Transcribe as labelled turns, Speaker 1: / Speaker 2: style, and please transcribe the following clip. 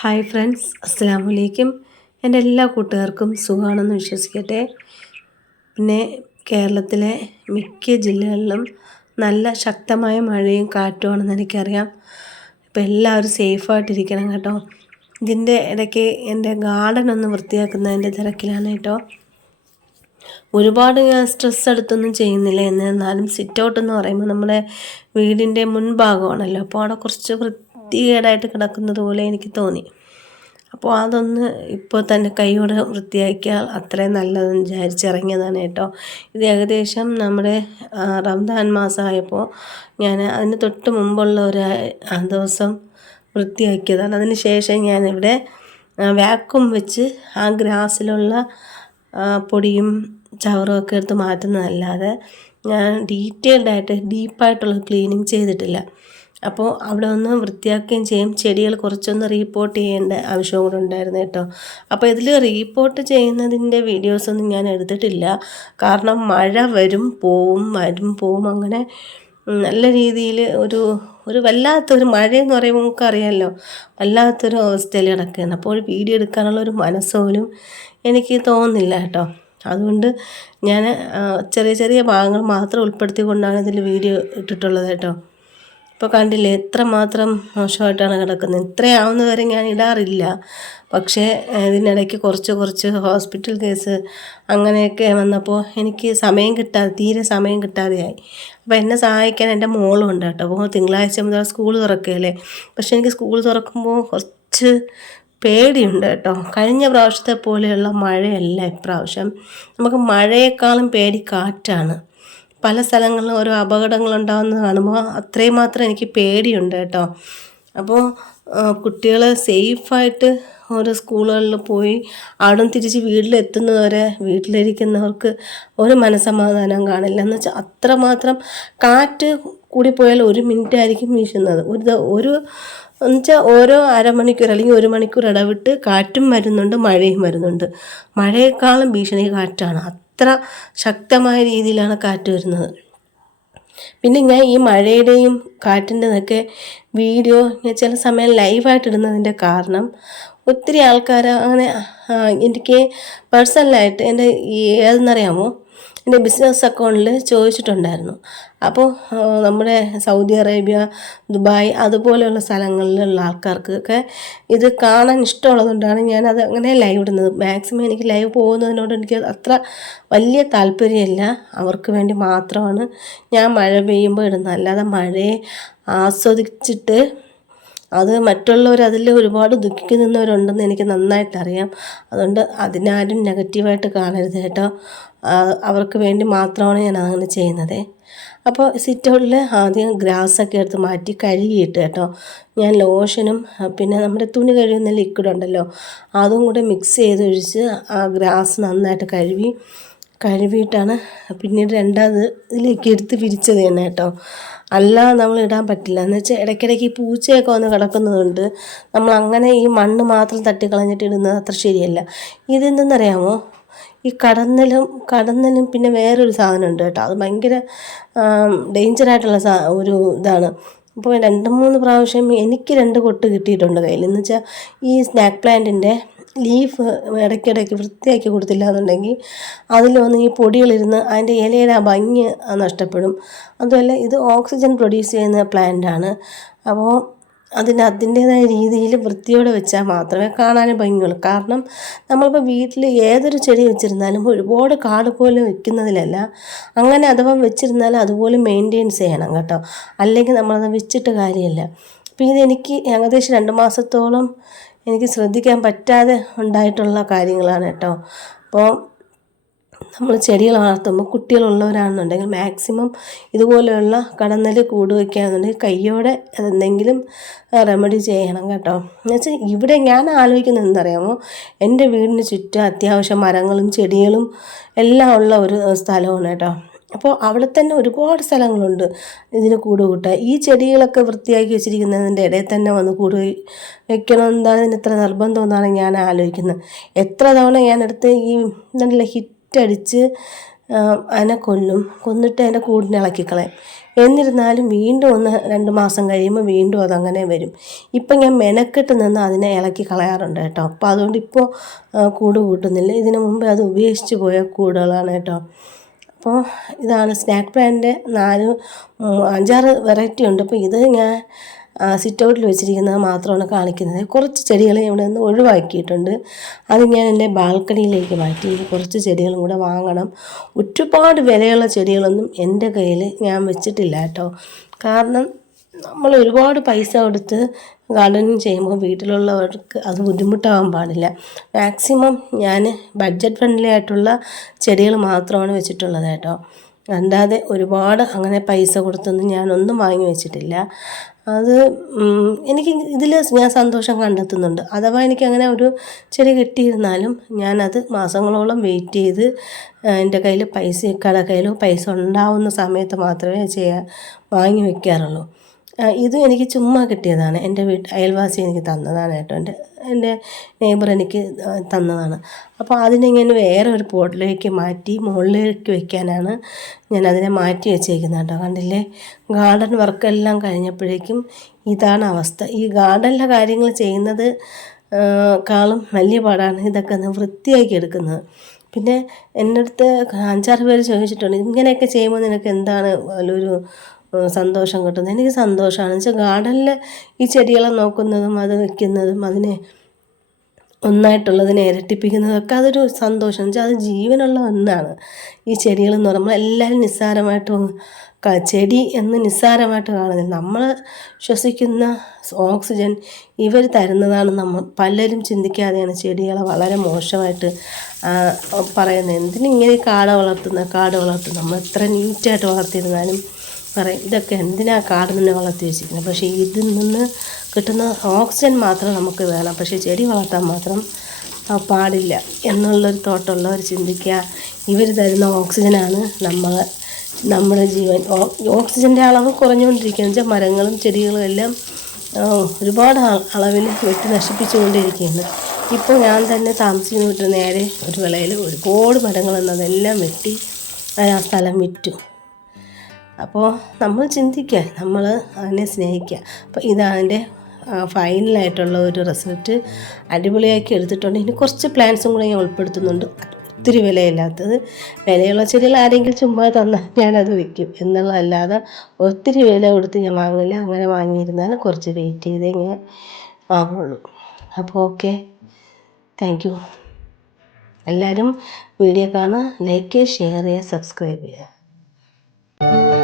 Speaker 1: Hi friends അസ്സലാമു അലൈക്കും എന്റെ എല്ലാ കൂട്ടുകാർക്കും സുഖമാണെന്ന് വിശ്വസിക്കട്ടെ. പിന്നെ കേരളത്തിലെ മിക്ക ജില്ലകളിലും നല്ല ശക്തമായ മഴയും കാറ്റുമാണെന്ന് എനിക്കറിയാം. ഇപ്പം എല്ലാവരും സേഫായിട്ടിരിക്കണം കേട്ടോ. ഇതിന്റെ ഇടയ്ക്ക് എന്റെ ഗാർഡൻ ഒന്ന് വൃത്തിയാക്കുന്നതിന്റെ തിരക്കിലാണ് കേട്ടോ. ഒരുപാട് സ്ട്രെസ് എടുത്തൊന്നും ചെയ്യുന്നില്ല. എന്നിരുന്നാലും സിറ്റ് ഔട്ട് എന്ന് പറയുമ്പോൾ നമ്മുടെ വീടിന്റെ മുൻഭാഗമാണല്ലോ. അപ്പോൾ അവിടെ കുറച്ച് വൃത്തികേടായിട്ട് കിടക്കുന്നത് പോലെ എനിക്ക് തോന്നി. അപ്പോൾ അതൊന്ന് ഇപ്പോൾ തന്നെ കൈയോടെ വൃത്തിയാക്കിയാൽ അത്രയും നല്ലതെന്ന് വിചാരിച്ചിറങ്ങിയതാണ് കേട്ടോ. ഇത് ഏകദേശം നമ്മുടെ റംദാൻ മാസമായപ്പോൾ ഞാൻ അതിന് തൊട്ട് മുമ്പുള്ള ഒരു ദിവസം വൃത്തിയാക്കിയതാണ്. അതിന് ശേഷം ഞാനിവിടെ വാക്വം വെച്ച് ആ ഗ്രാസിലുള്ള പൊടിയും ചവറും ഒക്കെ എടുത്ത് മാറ്റുന്നതല്ലാതെ ഞാൻ ഡീറ്റെയിൽഡായിട്ട് ഡീപ്പായിട്ടുള്ള ക്ലീനിങ് ചെയ്തിട്ടില്ല. അപ്പോൾ അവിടെ ഒന്ന് വൃത്തിയാക്കുകയും ചെയ്യും. ചെടികൾ കുറച്ചൊന്ന് റീപ്പോർട്ട് ചെയ്യേണ്ട ആവശ്യവും കൂടെ ഉണ്ടായിരുന്നു കേട്ടോ. അപ്പോൾ ഇതിൽ റീപ്പോർട്ട് ചെയ്യുന്നതിന്റെ വീഡിയോസൊന്നും ഞാൻ എടുത്തിട്ടില്ല. കാരണം മഴ വരും പോവും വരും പോവും അങ്ങനെ നല്ല രീതിയിൽ ഒരു ഒരു വല്ലാത്തൊരു മഴയെന്ന് പറയുമ്പോൾ നമുക്ക് അറിയാമല്ലോ വല്ലാത്തൊരു അവസ്ഥയിൽ കിടക്കുകയാണ്. അപ്പോൾ വീഡിയോ എടുക്കാനുള്ള ഒരു മനസ്സോലും എനിക്ക് തോന്നുന്നില്ല കേട്ടോ. അതുകൊണ്ട് ഞാൻ ചെറിയ ചെറിയ ഭാഗങ്ങൾ മാത്രം ഉൾപ്പെടുത്തിക്കൊണ്ടാണ് ഇതിൽ വീഡിയോ ഇട്ടിട്ടുള്ളത് കേട്ടോ. ഇപ്പോൾ കണ്ടില്ലേ എത്രമാത്രം മോശമായിട്ടാണ് കിടക്കുന്നത്? ഇത്രയാവുന്ന വരെ ഞാൻ ഇടാറില്ല. പക്ഷേ ഇതിനിടയ്ക്ക് കുറച്ച് കുറച്ച് ഹോസ്പിറ്റൽ കേസ് അങ്ങനെയൊക്കെ വന്നപ്പോൾ എനിക്ക് സമയം കിട്ടാതെ തീരെ സമയം കിട്ടാതെയായി. അപ്പോൾ എന്നെ സഹായിക്കാൻ എന്റെ മോളും ഉണ്ട് കേട്ടോ. അപ്പോൾ തിങ്കളാഴ്ച മുതൽ സ്കൂൾ തുറക്കുകയല്ലേ? പക്ഷേ എനിക്ക് സ്കൂൾ തുറക്കുമ്പോൾ കുറച്ച് പേടിയുണ്ട് കേട്ടോ. കഴിഞ്ഞ പ്രാവശ്യത്തെ പോലെയുള്ള മഴയല്ല ഇപ്രാവശ്യം. നമുക്ക് മഴയേക്കാളും പേടി കാറ്റാണ്. പല സ്ഥലങ്ങളിലും ഓരോ അപകടങ്ങൾ ഉണ്ടാകുന്നത് കാണുമ്പോൾ അത്രയും മാത്രം എനിക്ക് പേടിയുണ്ട് കേട്ടോ. അപ്പോൾ കുട്ടികൾ സേഫായിട്ട് ഓരോ സ്കൂളുകളിൽ പോയി അവിടെ തിരിച്ച് വീട്ടിലെത്തുന്നവരെ വീട്ടിലിരിക്കുന്നവർക്ക് ഒരു മനസമാധാനം കാണില്ല. എന്ന് വെച്ചാൽ അത്രമാത്രം കാറ്റ് കൂടിപ്പോയാൽ പോയാൽ ഒരു മിനിറ്റ് ആയിരിക്കും വീശുന്നത്. ഒരു ഒരു എന്നുവെച്ചാൽ ഓരോ അരമണിക്കൂർ അല്ലെങ്കിൽ ഒരു മണിക്കൂർ ഇടവിട്ട് കാറ്റും വരുന്നുണ്ട് മഴയും വരുന്നുണ്ട്. മഴയേക്കാളും ഭീഷണി കാറ്റാണ്. അത്ര ശക്തമായ രീതിയിലാണ് കാറ്റ് വരുന്നത്. പിന്നെ ഞാൻ ഈ മഴയുടെയും കാറ്റിന്റെതൊക്കെ വീഡിയോ ഞാൻ ചില സമയം ലൈവായിട്ട് ഇടുന്നതിന്റെ കാരണം ഒത്തിരി ആൾക്കാർ അങ്ങനെ എനിക്ക് പേഴ്സണലായിട്ട് എന്റെ ഏതെന്നറിയാമോ? എന്റെ ബിസിനസ് അക്കൗണ്ടിൽ ചോദിച്ചിട്ടുണ്ടായിരുന്നു. അപ്പോൾ നമ്മുടെ സൗദി അറേബ്യ ദുബായ് അതുപോലെയുള്ള സ്ഥലങ്ങളിലുള്ള ആൾക്കാർക്കൊക്കെ ഇത് കാണാൻ ഇഷ്ടമുള്ളതുകൊണ്ടാണ് ഞാൻ അത് അങ്ങനെ ലൈവ് ഇടുന്നത്. മാക്സിമം എനിക്ക് ലൈവ് പോകുന്നതിനോട് എനിക്ക് അത്ര വലിയ താല്പര്യമില്ല. അവർക്ക് വേണ്ടി മാത്രമാണ് ഞാൻ മഴ പെയ്യുമ്പോൾ ഇടുന്നത്. അല്ലാതെ മഴയെ ആസ്വദിച്ചിട്ട് അത് മറ്റുള്ളവർ അതിൽ ഒരുപാട് ദുഃഖിക്കുന്നവരുണ്ടെന്ന് എനിക്ക് നന്നായിട്ട് അറിയാം. അതുകൊണ്ട് അതിനാരും നെഗറ്റീവായിട്ട് കാണരുത് കേട്ടോ. അവർക്ക് വേണ്ടി മാത്രമാണ് ഞാൻ അങ്ങനെ ചെയ്യുന്നത്. അപ്പോൾ സിറ്റ് ഔട്ടിൽ ആദ്യം ഗ്രാസൊക്കെ എടുത്ത് മാറ്റി കഴുകിയിട്ട് കേട്ടോ. ഞാൻ ലോഷനും പിന്നെ നമ്മുടെ തുണി കഴുകുന്ന ലിക്വിഡ് ഉണ്ടല്ലോ അതും കൂടെ മിക്സ് ചെയ്ത് ഒഴിച്ച് ആ ഗ്രാസ് നന്നായിട്ട് കഴുകി കഴുകിയിട്ടാണ്. പിന്നീട് രണ്ടാമത് ഇതിലേക്ക് എടുത്ത് വിരിച്ചത് തന്നെ കേട്ടോ. അല്ല നമ്മൾ ഇടാൻ പറ്റില്ല. എന്ന് വെച്ചാൽ ഇടയ്ക്കിടയ്ക്ക് പൂച്ചയൊക്കെ വന്ന് കിടക്കുന്നതുകൊണ്ട് നമ്മൾ അങ്ങനെ ഈ മണ്ണ് മാത്രം തട്ടി കളഞ്ഞിട്ട് ഇടുന്നത് അത്ര ശരിയല്ല. ഇതെന്തെന്നറിയാമോ? ഈ കടന്നലും കടന്നലും പിന്നെ വേറൊരു സാധനമുണ്ട് കേട്ടോ. അത് ഭയങ്കര ഡേഞ്ചറായിട്ടുള്ള സാ ഒരു ഇതാണ്. അപ്പോൾ രണ്ട് മൂന്ന് പ്രാവശ്യം എനിക്ക് രണ്ട് കൊട്ട് കിട്ടിയിട്ടുണ്ട് കയ്യിൽ. എന്ന് വെച്ചാൽ ഈ സ്നാക്ക് പ്ലാന്റിന്റെ ലീഫ് ഇടയ്ക്കിടയ്ക്ക് വൃത്തിയാക്കി കൊടുത്തില്ല എന്നുണ്ടെങ്കിൽ അതിൽ വന്ന് ഈ പൊടികളിരുന്ന് അതിന്റെ ഇലയുടെ ആ ഭംഗി നഷ്ടപ്പെടും. അതുമല്ല ഇത് ഓക്സിജൻ പ്രൊഡ്യൂസ് ചെയ്യുന്ന പ്ലാന്റ് ആണ് അപ്പോൾ അതിന് അതിന്റേതായ രീതിയിൽ വൃത്തിയോടെ വെച്ചാൽ മാത്രമേ കാണാനും ഭംഗിയുള്ളൂ. കാരണം നമ്മളിപ്പോൾ വീട്ടിൽ ഏതൊരു ചെടി വെച്ചിരുന്നാലും ഒരുപാട് കാട് പോലെ വെക്കുന്നതിലല്ല അങ്ങനെ അഥവാ വെച്ചിരുന്നാൽ അതുപോലെ മെയിന്റെയിൻസ് ചെയ്യണം കേട്ടോ. അല്ലെങ്കിൽ നമ്മളത് വെച്ചിട്ട് കാര്യമില്ല. അപ്പോൾ ഇതെനിക്ക് ഏകദേശം രണ്ട് മാസത്തോളം എനിക്ക് ശ്രദ്ധിക്കാൻ പറ്റാതെ ഉണ്ടായിട്ടുള്ള കാര്യങ്ങളാണ് കേട്ടോ. അപ്പോൾ നമ്മൾ ചെടികൾ വളർത്തുമ്പോൾ കുട്ടികളുള്ളവരാണെന്നുണ്ടെങ്കിൽ മാക്സിമം ഇതുപോലെയുള്ള കടന്നൽ കൂട് വയ്ക്കുകയാണെന്നുണ്ടെങ്കിൽ കയ്യോടെ അതെന്തെങ്കിലും റെമഡി ചെയ്യണം കേട്ടോ. എന്നുവെച്ചാൽ ഇവിടെ ഞാൻ ആലോചിക്കുന്നത് എന്തറിയാമോ എന്റെ വീടിന് ചുറ്റും അത്യാവശ്യം മരങ്ങളും ചെടികളും എല്ലാം ഉള്ള ഒരു സ്ഥലമാണ് കേട്ടോ. അപ്പോൾ അവിടെ തന്നെ ഒരുപാട് സ്ഥലങ്ങളുണ്ട് ഇതിന് കൂട് കൂട്ടാൻ ഈ ചെടികളൊക്കെ വൃത്തിയാക്കി വെച്ചിരിക്കുന്നതിന്റെ ഇടയിൽ തന്നെ വന്ന് കൂട് വെക്കണം എന്താണ് ഇതിന് ഇത്ര നിർബന്ധം എന്നാണ് ഞാൻ ആലോചിക്കുന്നത്. എത്ര തവണ ഞാനെടുത്ത് ഈ നല്ല ഹിറ്റടിച്ച് അതിനെ കൊല്ലും കൊന്നിട്ട് അതിന്റെ കൂടിനെ ഇളക്കിക്കളയും എന്നിരുന്നാലും വീണ്ടും ഒന്ന് രണ്ട് മാസം കഴിയുമ്പോൾ വീണ്ടും അതങ്ങനെ വരും. ഇപ്പം ഞാൻ മെനക്കെട്ട് നിന്ന് അതിനെ ഇളക്കി കളയാറുണ്ട് കേട്ടോ. അപ്പോൾ അതുകൊണ്ട് ഇപ്പോൾ കൂട് കൂട്ടുന്നില്ല. ഇതിനു മുമ്പേ അത് ഉപേക്ഷിച്ച് പോയ കൂടുകളാണ് കേട്ടോ. അപ്പോൾ ഇതാണ് സ്നാക്ക് പ്ലാന്റിന്റെ നാല് അഞ്ചാറ് വെറൈറ്റി ഉണ്ട്. അപ്പോൾ ഇത് ഞാൻ സിറ്റ് ഔട്ടിൽ വെച്ചിരിക്കുന്നത് മാത്രമാണ് കാണിക്കുന്നത്. കുറച്ച് ചെടികൾ ഇവിടെ നിന്ന് ഒഴിവാക്കിയിട്ടുണ്ട്. അത് ഞാൻ എന്റെ ബാൽക്കണിയിലേക്ക് മാറ്റി. കുറച്ച് ചെടികളും കൂടെ വാങ്ങണം. ഒരുപാട് വിലയുള്ള ചെടികളൊന്നും എന്റെ കയ്യിൽ ഞാൻ വെച്ചിട്ടില്ല കേട്ടോ. കാരണം നമ്മൾ ഒരുപാട് പൈസ കൊടുത്ത് ഗാർഡനിങ് ചെയ്യുമ്പോൾ വീട്ടിലുള്ളവർക്ക് അത് ബുദ്ധിമുട്ടാവാൻ പാടില്ല. മാക്സിമം ഞാൻ ബഡ്ജറ്റ് ഫ്രണ്ട്ലി ആയിട്ടുള്ള ചെടികൾ മാത്രമാണ് വെച്ചിട്ടുള്ളത് കേട്ടോ. അല്ലാതെ ഒരുപാട് അങ്ങനെ പൈസ കൊടുത്തൊന്നും ഞാനൊന്നും വാങ്ങി വെച്ചിട്ടില്ല. അത് എനിക്ക് ഇതിൽ ഞാൻ സന്തോഷം കണ്ടെത്തുന്നുണ്ട്. അഥവാ എനിക്ക് അങ്ങനെ ഒരു ചെടി കിട്ടിയിരുന്നാലും ഞാനത് മാസങ്ങളോളം വെയിറ്റ് ചെയ്ത് എന്റെ കയ്യിൽ പൈസ കട കയ്യിലോ പൈസ ഉണ്ടാവുന്ന സമയത്ത് മാത്രമേ ചെയ്യാൻ വാങ്ങി വെക്കാറുള്ളൂ. ആ, ഇതും എനിക്ക് ചുമ്മാ കിട്ടിയതാണ്. എന്റെ വീട്ട് അയൽവാസി എനിക്ക് തന്നതാണ് കേട്ടോ. എന്റെ എന്റെ നെയ്ബർ എനിക്ക് തന്നതാണ്. അപ്പോൾ അതിനെ ഞാൻ വേറെ ഒരു പോട്ടിലേക്ക് മാറ്റി മുകളിലേക്ക് വെക്കാനാണ് ഞാൻ അതിനെ മാറ്റി വെച്ചേക്കുന്നത് കേട്ടോ. കണ്ടില്ലേ? ഗാർഡൻ വർക്കെല്ലാം കഴിഞ്ഞപ്പോഴേക്കും ഇതാണ് അവസ്ഥ. ഈ ഗാർഡനിലെ കാര്യങ്ങൾ ചെയ്യുന്നത് കാളും വലിയ പാടാണ് ഇതൊക്കെ വൃത്തിയാക്കി എടുക്കുന്നത്. പിന്നെ എന്റെ അടുത്ത് അഞ്ചാറ് പേര് ചോദിച്ചിട്ടുണ്ട് ഇങ്ങനെയൊക്കെ ചെയ്യുമ്പോൾ നിനക്ക് എന്താണ് ഒരു സന്തോഷം കിട്ടുന്നത്. എനിക്ക് സന്തോഷമാണ്. വെച്ചാൽ ഗാർഡനിൽ ഈ ചെടികളെ നോക്കുന്നതും അത് നിൽക്കുന്നതും അതിനെ ഒന്നായിട്ടുള്ളതിനെ ഇരട്ടിപ്പിക്കുന്നതൊക്കെ അതൊരു സന്തോഷം. എന്ന് വെച്ചാൽ അത് ജീവനുള്ള ഒന്നാണ്. ഈ ചെടികളെന്ന് പറയുമ്പോൾ എല്ലാവരും നിസ്സാരമായിട്ട് ചെടി എന്ന് നിസ്സാരമായിട്ട് കാണുന്നില്ല. നമ്മൾ ശ്വസിക്കുന്ന ഓക്സിജൻ ഇവർ തരുന്നതാണ് നമ്മൾ പലരും ചിന്തിക്കാതെയാണ് ചെടികളെ വളരെ മോശമായിട്ട് പറയുന്നത് പറയുന്നത്. എന്തിനിങ്ങനെ കാട വളർത്തുന്ന കാട് വളർത്തുന്ന നമ്മൾ എത്ര നീറ്റായിട്ട് വളർത്തിയിരുന്നാലും പറയും ഇതൊക്കെ എന്തിനാണ് കാട് നിന്ന് വളർത്തി വെച്ചിരിക്കുന്നത്? പക്ഷേ ഇതിൽ നിന്ന് കിട്ടുന്ന ഓക്സിജൻ മാത്രം നമുക്ക് വേണം. പക്ഷേ ചെടി വളർത്താൻ മാത്രം പാടില്ല എന്നുള്ളൊരു തോട്ടുള്ളവർ ചിന്തിക്കുക ഇവർ തരുന്ന ഓക്സിജനാണ് നമ്മൾ നമ്മുടെ ജീവൻ. ഓക്സിജന്റെ അളവ് കുറഞ്ഞുകൊണ്ടിരിക്കുകയെന്ന് വെച്ചാൽ മരങ്ങളും ചെടികളും എല്ലാം ഒരുപാട് അളവിൽ വെട്ടി നശിപ്പിച്ചുകൊണ്ടിരിക്കുകയാണ്. ഇപ്പോൾ ഞാൻ തന്നെ താമസിക്കുന്ന വീട്ടിൽ നേരെ ഒരു വിളയിൽ ഒരുപാട് മരങ്ങൾ എന്നതെല്ലാം വെട്ടി ആ സ്ഥലം വിറ്റു. അപ്പോൾ നമ്മൾ ചിന്തിക്കുക നമ്മൾ അതിനെ സ്നേഹിക്കുക അപ്പോൾ ഇതാണ് ഫൈനലായിട്ടുള്ള ഒരു റിസൾട്ട് അടിപൊളിയാക്കി എടുത്തിട്ടുണ്ട്. ഇനി കുറച്ച് പ്ലാൻസും കൂടെ ഞാൻ ഉൾപ്പെടുത്തുന്നുണ്ട്. ഒത്തിരി വിലയില്ലാത്തത്. വിലയുള്ള ചെടികൾ ആരെങ്കിലും ചുമ്മാ തന്നാൽ ഞാനത് വിൽക്കും എന്നുള്ളതല്ലാതെ ഒത്തിരി വില കൊടുത്ത് ഞാൻ വാങ്ങില്ല അങ്ങനെ വാങ്ങിയിരുന്നാൽ കുറച്ച് വെയിറ്റ് ചെയ്തേ ഞാൻ വാങ്ങുള്ളൂ. അപ്പോൾ ഓക്കെ. Thank you. എല്ലാവരും വീഡിയോ കാണുക ലൈക്ക് ചെയ്യുക ഷെയർ ചെയ്യുക സബ്സ്ക്രൈബ് ചെയ്യുക.